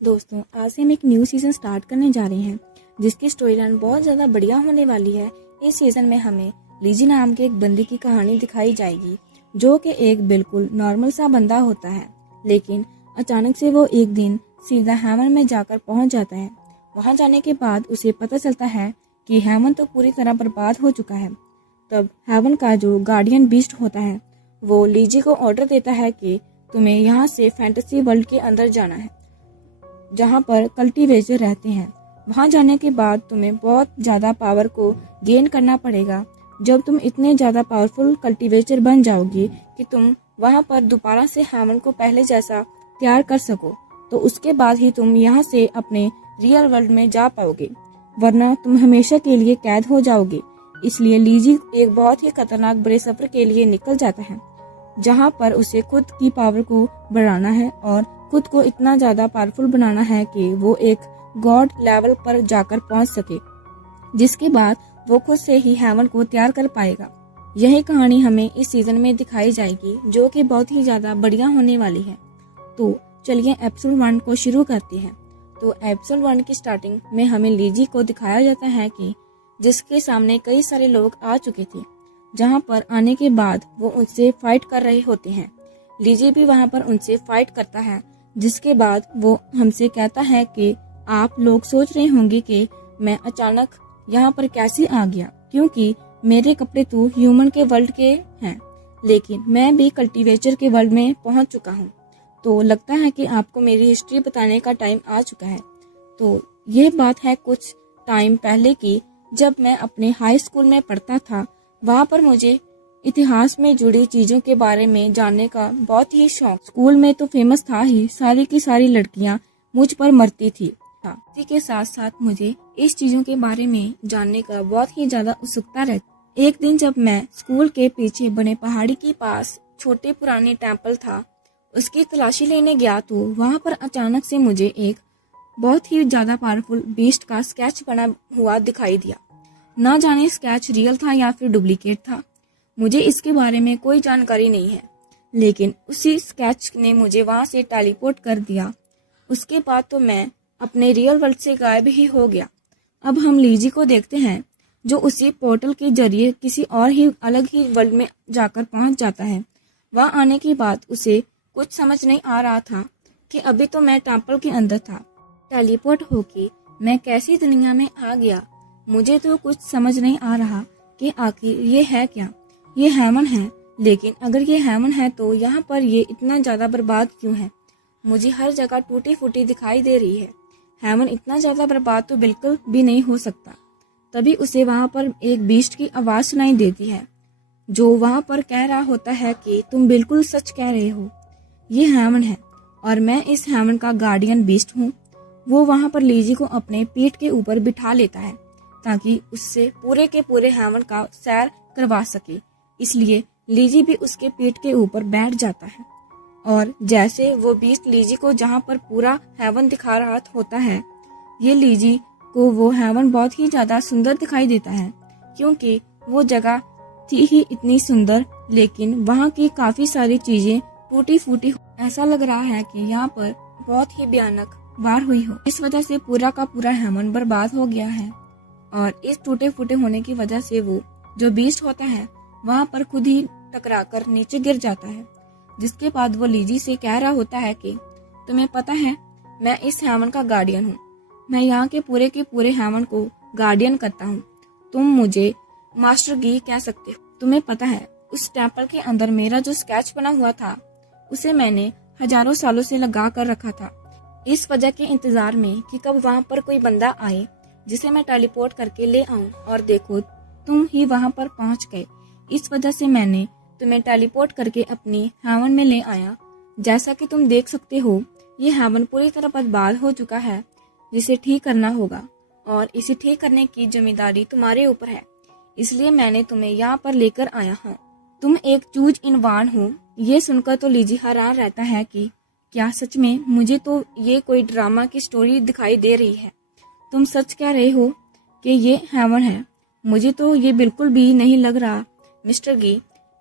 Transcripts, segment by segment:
दोस्तों, आज से हम एक न्यू सीज़न स्टार्ट करने जा रहे हैं जिसकी स्टोरी लाइन बहुत ज़्यादा बढ़िया होने वाली है। इस सीज़न में हमें लीजी नाम के एक बंदे की कहानी दिखाई जाएगी जो कि एक बिल्कुल नॉर्मल सा बंदा होता है, लेकिन अचानक से वो एक दिन सीधा हेवन में जाकर पहुंच जाता है। वहां जाने के बाद उसे पता चलता है कि हेवन तो पूरी तरह बर्बाद हो चुका है। तब हेवन का जो गार्डियन बीस्ट होता है वो लीजी को ऑर्डर देता है कि तुम्हें यहाँ से फैंटेसी वर्ल्ड के अंदर जाना है जहाँ पर कल्टीवेटर रहते हैं। वहाँ जाने के बाद तुम्हें बहुत ज़्यादा पावर को गेन करना पड़ेगा। जब तुम इतने ज़्यादा पावरफुल कल्टीवेटर बन जाओगी कि तुम वहाँ पर दोबारा से हेवन को पहले जैसा तैयार कर सको, तो उसके बाद ही तुम यहाँ से अपने रियल वर्ल्ड में जा पाओगे, वरना तुम हमेशा के लिए कैद हो जाओगे। इसलिए लीजी एक बहुत ही खतरनाक बड़े सफर के लिए निकल जाता है जहाँ पर उसे खुद की पावर को बढ़ाना है और खुद को इतना ज्यादा पावरफुल बनाना है कि वो एक गॉड लेवल पर जाकर पहुंच सके, जिसके बाद वो खुद से ही हेवन को तैयार कर पाएगा। यही कहानी हमें इस सीजन में दिखाई जाएगी जो कि बहुत ही ज्यादा बढ़िया होने वाली है। तो चलिए एपिसोड 1 को शुरू करते हैं। तो एपिसोड 1 की स्टार्टिंग में हमें लीजी को दिखाया जाता है कि जिसके सामने कई सारे लोग आ चुके थे, जहाँ पर आने के बाद वो उनसे फाइट कर रहे होते हैं। लीजी भी वहाँ पर उनसे फाइट करता है, जिसके बाद वो हमसे कहता है कि आप लोग सोच रहे होंगे कि मैं अचानक यहाँ पर कैसे आ गया, क्योंकि मेरे कपड़े तो ह्यूमन के वर्ल्ड के हैं, लेकिन मैं भी कल्टीवेटर के वर्ल्ड में पहुँच चुका हूँ। तो लगता है कि आपको मेरी हिस्ट्री बताने का टाइम आ चुका है। तो ये बात है कुछ टाइम पहले की, जब मैं अपने हाई स्कूल में पढ़ता था। वहाँ पर मुझे इतिहास में जुड़ी चीजों के बारे में जानने का बहुत ही शौक। स्कूल में तो फेमस था ही, सारी की सारी लड़कियां मुझ पर मरती थी। इसी के साथ साथ मुझे इस चीजों के बारे में जानने का बहुत ही ज्यादा उत्सुकता रहती। एक दिन जब मैं स्कूल के पीछे बने पहाड़ी के पास छोटे पुराने टेम्पल था, उसकी तलाशी लेने गया तो वहाँ पर अचानक से मुझे एक बहुत ही ज्यादा पावरफुल बीस्ट का स्केच बना हुआ दिखाई दिया। ना जाने स्केच रियल था या फिर डुप्लीकेट था, मुझे इसके बारे में कोई जानकारी नहीं है, लेकिन उसी स्केच ने मुझे वहां से टेलीपोर्ट कर दिया। उसके बाद तो मैं अपने रियल वर्ल्ड से गायब ही हो गया। अब हम लीजी को देखते हैं जो उसी पोर्टल के जरिए किसी और ही अलग ही वर्ल्ड में जाकर पहुंच जाता है। वहां आने के बाद उसे कुछ समझ नहीं आ रहा था कि अभी तो मैं टेम्पल के अंदर था, टेलीपोर्ट होके मैं कैसी दुनिया में आ गया। मुझे तो कुछ समझ नहीं आ रहा कि आखिर ये है क्या। ये हेवन है, लेकिन अगर ये हेवन है तो यहाँ पर ये इतना ज्यादा बर्बाद क्यों है। मुझे हर जगह टूटी फूटी दिखाई दे रही है। हेवन इतना ज्यादा बर्बाद तो बिल्कुल भी नहीं हो सकता। तभी उसे वहाँ पर एक बीस्ट की आवाज सुनाई देती है जो वहाँ पर कह रहा होता है कि तुम बिल्कुल सच कह रहे हो, ये हेवन है और मैं इस हेवन का गार्डियन बीस्ट हूँ। वो वहाँ पर लीजी को अपने पीठ के ऊपर बिठा लेता है ताकि उससे पूरे के पूरे हेवन का सैर करवा सके। इसलिए लीजी भी उसके पीठ के ऊपर बैठ जाता है और जैसे वो बीस्ट लीजी को जहाँ पर पूरा हेवन दिखा रहा होता है, ये लीजी को वो हेवन बहुत ही ज्यादा सुंदर दिखाई देता है, क्योंकि वो जगह थी ही इतनी सुंदर, लेकिन वहाँ की काफी सारी चीजें टूटी फूटी। ऐसा लग रहा है कि यहाँ पर बहुत ही भयानक वार हुई हो। इस वजह से पूरा का पूरा हेवन बर्बाद हो गया है और इस टूटे फूटे होने की वजह से वो जो बीस्ट होता है वहाँ पर खुद ही टकराकर नीचे गिर जाता है। जिसके बाद वो लीजी से कह रहा होता है कि तुम्हें पता है मैं इस हेवन का गार्डियन हूँ, मैं यहाँ के पूरे हेवन को गार्डियन करता हूँ। तुम मुझे मास्टर गी कह सकते हो। तुम्हें पता है उस टेम्पल के अंदर मेरा जो स्केच बना हुआ था उसे मैंने हजारों सालों से लगा कर रखा था, इस वजह के इंतजार में कि कब वहाँ पर कोई बंदा आए जिसे मैं टेलीपोर्ट करके ले आऊं। और देखो तुम ही वहाँ पर पहुँच गए, इस वजह से मैंने तुम्हें टेलीपोर्ट करके अपनी हेवन में ले आया। जैसा कि तुम देख सकते हो ये हेवन पूरी तरह बर्बाद हो चुका है, जिसे ठीक करना होगा और इसे ठीक करने की जिम्मेदारी तुम्हारे ऊपर है। इसलिए मैंने तुम्हें यहाँ पर लेकर आया हूँ। तुम एक चूज इनवान हो। ये सुनकर तो लीजी हैरान रहता है कि क्या सच में मुझे तो ये कोई ड्रामा की स्टोरी दिखाई दे रही है। तुम सच कह रहे हो कि ये हेवन है? मुझे तो ये बिल्कुल भी नहीं लग रहा। मिस्टर गी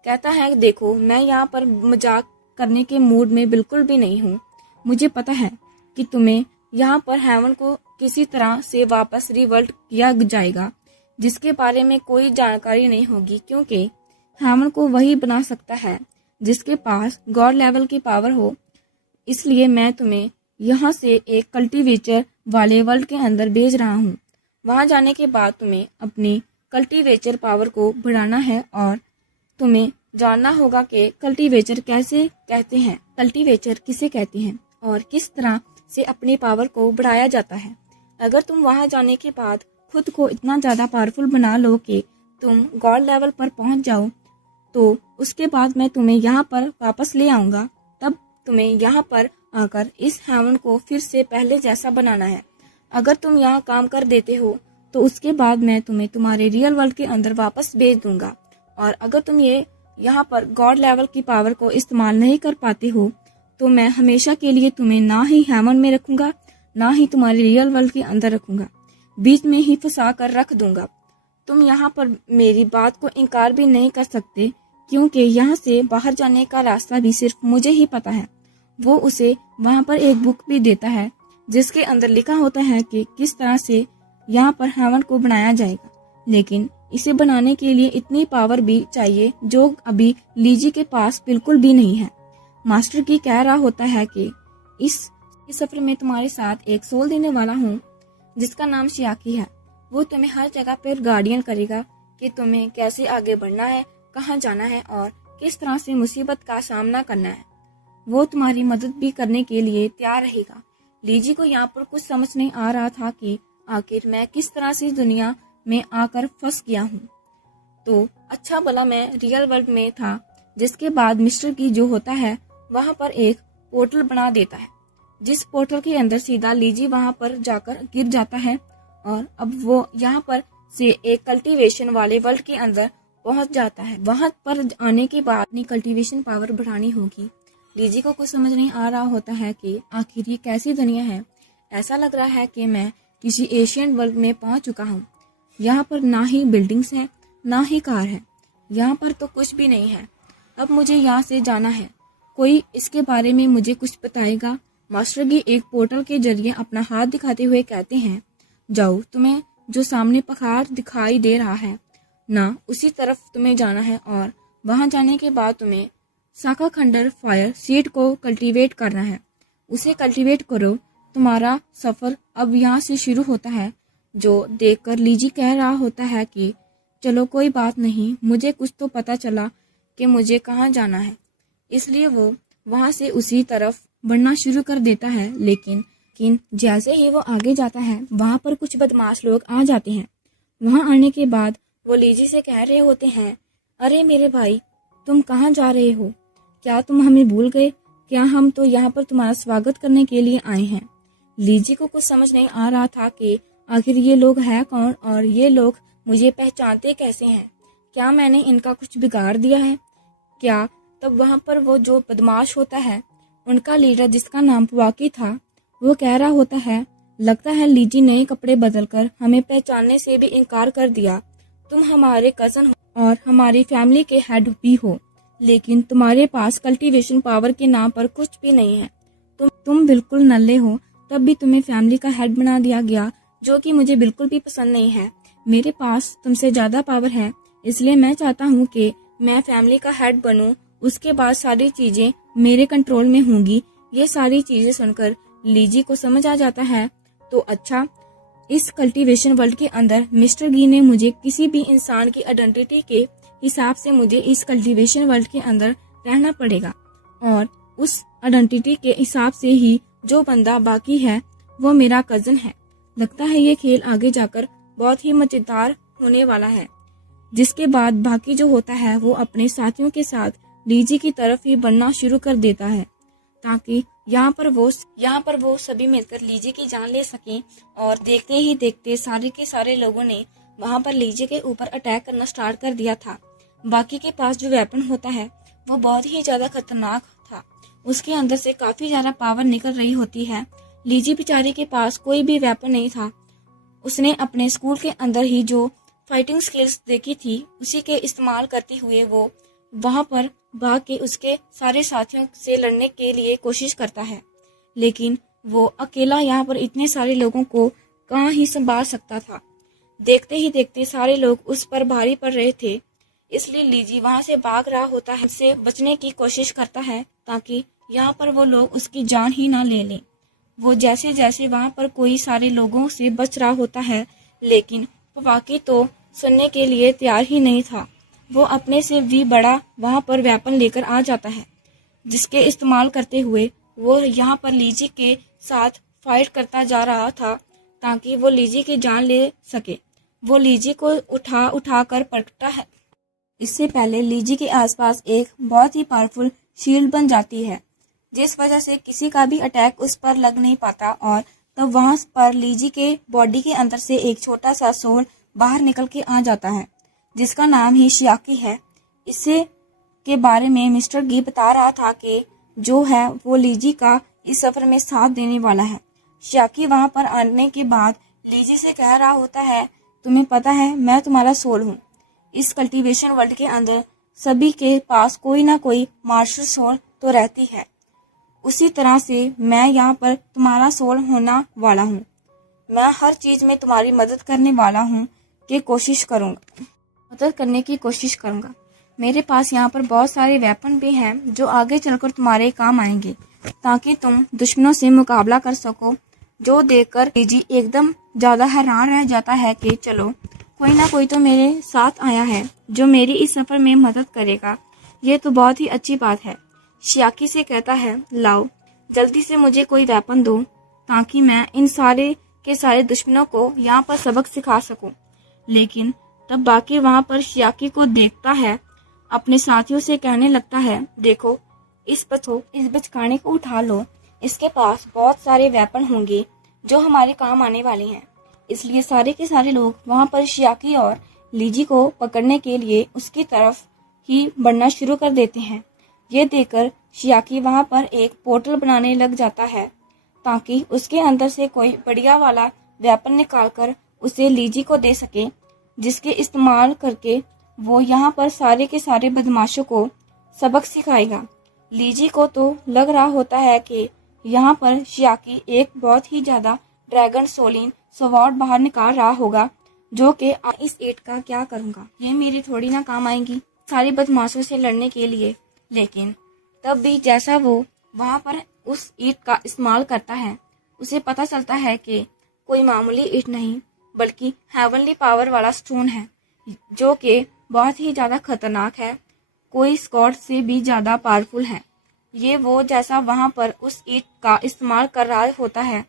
कहता है देखो मैं यहाँ पर मजाक करने के मूड में बिल्कुल भी नहीं हूँ। मुझे पता है कि तुम्हें यहाँ पर हेवन को किसी तरह से वापस रिवर्ट किया जाएगा, जिसके बारे में कोई जानकारी नहीं होगी, क्योंकि हेवन को वही बना सकता है जिसके पास गॉड लेवल की पावर हो। इसलिए मैं तुम्हें यहाँ से एक कल्टीवेटर वाले वर्ल्ड के अंदर भेज रहा हूँ। वहाँ जाने के बाद तुम्हें अपनी कल्टीवेटर पावर को बढ़ाना है और तुम्हें जानना होगा कि कल्टीवेटर कैसे कहते हैं, कल्टीवेटर किसे कहते हैं और किस तरह से अपनी पावर को बढ़ाया जाता है। अगर तुम वहां जाने के बाद खुद को इतना ज़्यादा पावरफुल बना लो कि तुम गॉड लेवल पर पहुंच जाओ, तो उसके बाद मैं तुम्हें यहाँ पर वापस ले आऊँगा। तब तुम्हें यहाँ पर आकर इस हेवन को फिर से पहले जैसा बनाना है। अगर तुम यहाँ काम कर देते हो तो उसके बाद मैं तुम्हें तुम्हारे रियल वर्ल्ड के अंदर वापस भेज दूंगा। और अगर तुम ये यहाँ पर गॉड लेवल की पावर को इस्तेमाल नहीं कर पाते हो तो मैं हमेशा के लिए तुम्हें ना ही हेवन में रखूंगा, ना ही तुम्हारे रियल वर्ल्ड के अंदर रखूंगा, बीच में ही फंसा कर रख दूंगा। तुम यहाँ पर मेरी बात को इनकार भी नहीं कर सकते, क्योंकि यहाँ से बाहर जाने का रास्ता भी सिर्फ मुझे ही पता है। वो उसे वहाँ पर एक बुक भी देता है जिसके अंदर लिखा होता है कि किस तरह से यहाँ पर हेवन को बनाया जाएगा, लेकिन इसे बनाने के लिए इतनी पावर भी चाहिए जो अभी लीजी के पास बिल्कुल भी नहीं है। मास्टर की कह रहा होता है कि इस सफर में तुम्हारे साथ एक सोल देने वाला हूँ जिसका नाम शियाकी है। वो तुम्हें हर जगह पर गार्डियन करेगा कि तुम्हें कैसे आगे बढ़ना है, कहाँ जाना है और किस तरह से मुसीबत का सामना करना है। वो तुम्हारी मदद भी करने के लिए तैयार रहेगा। लीजी को यहाँ पर कुछ समझ नहीं आ रहा था कि आखिर मैं किस तरह से दुनिया में आकर फंस गया हूँ। तो अच्छा भला मैं रियल वर्ल्ड में था, जिसके बाद मिस्टर की जो होता है वहाँ पर एक पोर्टल बना देता है, जिस पोर्टल के अंदर सीधा लीजी वहाँ पर जाकर गिर जाता है और अब वो यहाँ पर से एक कल्टीवेशन वाले वर्ल्ड के अंदर पहुँच जाता है। वहाँ पर आने के बाद अपनी कल्टीवेशन पावर बढ़ानी होगी। लीजी को कुछ समझ नहीं आ रहा होता है कि आखिर ये कैसी दुनिया है। ऐसा लग रहा है कि मैं किसी एशियन वर्ल्ड में पहुंच चुका हूँ। यहाँ पर ना ही बिल्डिंग्स है, ना ही कार है, यहाँ पर तो कुछ भी नहीं है। अब मुझे यहाँ से जाना है। कोई इसके बारे में मुझे कुछ बताएगा? मास्टर जी एक पोर्टल के जरिए अपना हाथ दिखाते हुए कहते हैं, जाओ, तुम्हें जो सामने पहाड़ दिखाई दे रहा है ना, उसी तरफ तुम्हें जाना है और वहां जाने के बाद तुम्हें शाखा खंडर फायर सीड को कल्टीवेट करना है। उसे कल्टीवेट करो। तुम्हारा सफर अब यहाँ से शुरू होता है। जो देखकर लीजी कह रहा होता है कि चलो कोई बात नहीं, मुझे कुछ तो पता चला कि मुझे कहाँ जाना है। इसलिए वो वहाँ से उसी तरफ बढ़ना शुरू कर देता है। लेकिन जैसे ही वो आगे जाता है वहाँ पर कुछ बदमाश लोग आ जाते हैं। वहाँ आने के बाद वो लीजी से कह रहे होते हैं, अरे मेरे भाई, तुम कहाँ जा रहे हो? क्या तुम हमें भूल गए? क्या हम तो यहाँ पर तुम्हारा स्वागत करने के लिए आए हैं। लीजी को कुछ समझ नहीं आ रहा था कि आखिर ये लोग हैं कौन और ये लोग मुझे पहचानते कैसे हैं। क्या मैंने इनका कुछ बिगाड़ दिया है क्या? तब वहाँ पर वो जो बदमाश होता है, उनका लीडर जिसका नाम पवाकी था, वो कह रहा होता है, लगता है लीजी नए कपड़े बदलकर हमें पहचानने से भी इनकार कर दिया। तुम हमारे कजन हो और हमारी फैमिली के हेड भी हो, लेकिन तुम्हारे पास कल्टीवेशन पावर के नाम पर कुछ भी नहीं है। तुम बिल्कुल नल्ले हो, तब भी तुम्हें फैमिली का हेड बना दिया गया, जो कि मुझे बिल्कुल भी पसंद नहीं है। मेरे पास तुमसे ज्यादा पावर है, इसलिए मैं चाहता हूँ कि मैं फैमिली का हेड बनूं। उसके बाद सारी चीजें मेरे कंट्रोल में होंगी। ये सारी चीजें सुनकर लीजी को समझ आ जाता है, तो अच्छा, इस कल्टीवेशन वर्ल्ड के अंदर मिस्टर गी ने मुझे किसी भी इंसान की आइडेंटिटी के हिसाब से मुझे इस कल्टीवेशन वर्ल्ड के अंदर रहना पड़ेगा और उस आइडेंटिटी के हिसाब से ही जो बंदा बाकी है वो मेरा कजन है। लगता है ये खेल आगे जाकर बहुत ही मजेदार होने वाला है। जिसके बाद बाकी जो होता है वो अपने साथियों के साथ लीजी की तरफ ही बढ़ना शुरू कर देता है, ताकि यहाँ पर वो सभी मिलकर लीजी की जान ले सकें। और देखते ही देखते सारे के सारे लोगों ने वहाँ पर लीजी के ऊपर अटैक करना स्टार्ट कर दिया था। बाकी के पास जो वेपन होता है वो बहुत ही ज्यादा खतरनाक था। उसके अंदर से काफी ज्यादा पावर निकल रही होती है। लीजी बेचारी के पास कोई भी वेपन नहीं था। उसने अपने स्कूल के अंदर ही जो फाइटिंग स्किल्स देखी थी उसी के इस्तेमाल करते हुए वो वहाँ पर भाग के उसके सारे साथियों से लड़ने के लिए कोशिश करता है। लेकिन वो अकेला यहाँ पर इतने सारे लोगों को कहाँ ही संभाल सकता था। देखते ही देखते सारे लोग उस पर भारी पड़ रहे थे, इसलिए लीजी वहां से भाग रहा होता है, उससे बचने की कोशिश करता है ताकि यहाँ पर वो लोग उसकी जान ही ना ले लें। वो जैसे जैसे वहां पर कोई सारे लोगों से बच रहा होता है, लेकिन पवाकी तो सुनने के लिए तैयार ही नहीं था। वो अपने से भी बड़ा वहां पर वेपन लेकर आ जाता है, जिसके इस्तेमाल करते हुए वो यहाँ पर लीजी के साथ फाइट करता जा रहा था ताकि वो लीजी की जान ले सके। वो लीजी को उठा उठा कर पटकता है। इससे पहले लीजी के आसपास एक बहुत ही पावरफुल शील्ड बन जाती है, जिस वजह से किसी का भी अटैक उस पर लग नहीं पाता। और तब वहां पर लीजी के बॉडी के अंदर से एक छोटा सा सोल बाहर निकल के आ जाता है, जिसका नाम ही शियाकी है। इससे के बारे में मिस्टर गी बता रहा था कि जो है वो लीजी का इस सफर में साथ देने वाला है। शियाकी वहां पर आने के बाद लीजी से कह रहा होता है, तुम्हें पता है मैं तुम्हारा सोल हूँ। इस कल्टीवेशन वर्ल्ड के अंदर सभी के पास कोई ना कोई मार्शल सोल तो रहती है, उसी तरह से मैं यहाँ पर तुम्हारा सोल होना वाला हूँ। मैं हर चीज में तुम्हारी मदद करने वाला हूँ मदद करने की कोशिश करूंगा। मेरे पास यहाँ पर बहुत सारे वेपन भी हैं जो आगे चलकर तुम्हारे काम आएंगे ताकि तुम दुश्मनों से मुकाबला कर सको। जो देखकर लीजी एकदम ज्यादा हैरान रह जाता है कि चलो कोई ना कोई तो मेरे साथ आया है जो मेरी इस सफर में मदद करेगा। ये तो बहुत ही अच्छी बात है। शियाकी से कहता है, लाओ जल्दी से मुझे कोई वेपन दो ताकि मैं इन सारे के सारे दुश्मनों को यहाँ पर सबक सिखा सकूं। लेकिन तब बाकी वहां पर शियाकी को देखता है, अपने साथियों से कहने लगता है, देखो इस बचकाने को उठा लो, इसके पास बहुत सारे वेपन होंगे जो हमारे काम आने वाले हैं। इसलिए सारे के सारे लोग वहां पर शियाकी और लीजी को पकड़ने के लिए उसकी तरफ ही बढ़ना शुरू कर देते हैं। ये देखकर शियाकी वहां पर एक पोर्टल बनाने लग जाता है ताकि उसके अंदर से कोई बढ़िया वाला वेपन निकालकर उसे लीजी को दे सके, जिसके इस्तेमाल करके वो यहाँ पर सारे के सारे बदमाशों को सबक सिखाएगा। लीजी को तो लग रहा होता है कि यहाँ पर शियाकी एक बहुत ही ज्यादा ड्रैगन सोलिन स्वॉर्ड बाहर निकाल रहा होगा, जो कि इस ईंट का क्या करूँगा, ये मेरी थोड़ी ना काम आएंगी सारे बदमाशों से लड़ने के लिए। लेकिन तब भी जैसा वो वहां पर उस ईंट का इस्तेमाल करता है, उसे पता चलता है कि कोई मामूली ईंट नहीं बल्कि हेवनली पावर वाला स्टोन है, जो कि बहुत ही ज्यादा खतरनाक है, कोई स्कॉट से भी ज्यादा पावरफुल है। ये वो जैसा वहां पर उस ईंट का इस्तेमाल कर रहा होता है,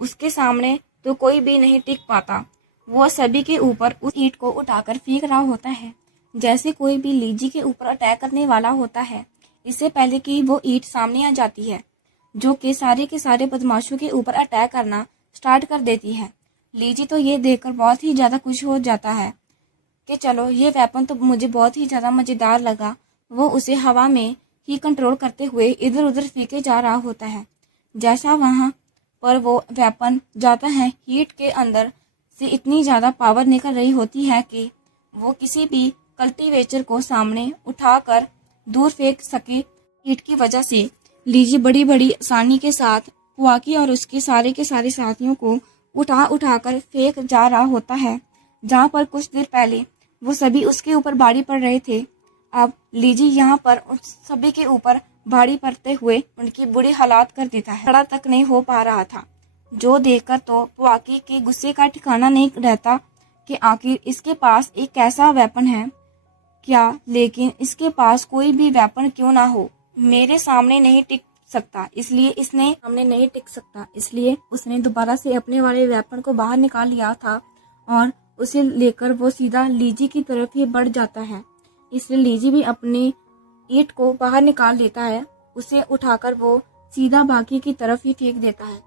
उसके सामने तो कोई भी नहीं टिक पाता। वो सभी के ऊपर उस ईंट को उठाकर फेंक रहा होता है, जैसे कोई भी लीजी के ऊपर अटैक करने वाला होता है। इससे पहले कि वो ईंट सामने आ जाती है, जो कि सारे के सारे बदमाशों के ऊपर अटैक करना स्टार्ट कर देती है। लीजी तो ये देखकर बहुत ही ज्यादा खुश हो जाता है कि चलो ये वेपन तो मुझे बहुत ही ज्यादा मजेदार लगा। वो उसे हवा में ही कंट्रोल करते हुए इधर उधर फेंके जा रहा होता है। जैसा वहां पर वो वेपन जाता है, हीट के अंदर से इतनी ज्यादा पावर निकल रही होती है कि वो किसी भी कल्टीवेटर को सामने उठाकर दूर फेंक सके। हीट की वजह से लीजी बड़ी बड़ी आसानी के साथ पुआकी और उसके सारे के सारे साथियों को उठा उठाकर फेंक जा रहा होता है। जहाँ पर कुछ देर पहले वो सभी उसके ऊपर भारी पड़ रहे थे, अब लीजी यहाँ पर उन सभी के ऊपर भारी पड़ते हुए उनकी बुरी हालात कर देता है। खड़ा तक नहीं हो पा रहा था, जो देखकर तो पुआकी के गुस्से का ठिकाना नहीं रहता कि आखिर इसके पास एक कैसा वेपन है क्या, लेकिन इसके पास कोई भी वेपन क्यों ना हो, मेरे सामने नहीं टिक सकता। इसलिए उसने दोबारा से अपने वाले वेपन को बाहर निकाल लिया था और उसे लेकर वो सीधा लीजी की तरफ ही बढ़ जाता है। इसलिए लीजी भी अपनी ईंट को बाहर निकाल लेता है, उसे उठाकर वो सीधा बाकी की तरफ ही फेंक देता है।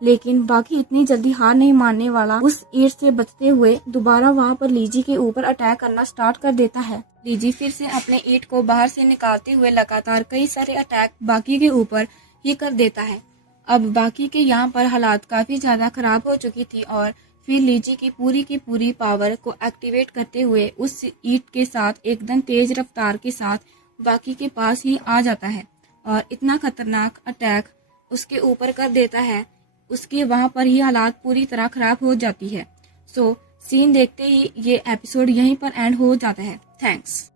लेकिन बाकी इतनी जल्दी हार नहीं मानने वाला, उस ईंट से बचते हुए दोबारा वहां पर लीजी के ऊपर अटैक करना स्टार्ट कर देता है। लीजी फिर से अपने ईंट को बाहर से निकालते हुए लगातार कई सारे अटैक बाकी के ऊपर ही कर देता है। अब बाकी के यहाँ पर हालात काफी ज्यादा खराब हो चुकी थी और फिर लीजी की पूरी पावर को एक्टिवेट करते हुए उस ईंट के साथ एकदम तेज रफ्तार के साथ बाकी के पास ही आ जाता है और इतना खतरनाक अटैक उसके ऊपर कर देता है उसकी वहाँ पर ही हालात पूरी तरह खराब हो जाती है। सो सीन देखते ही ये एपिसोड यहीं पर एंड हो जाता है। थैंक्स।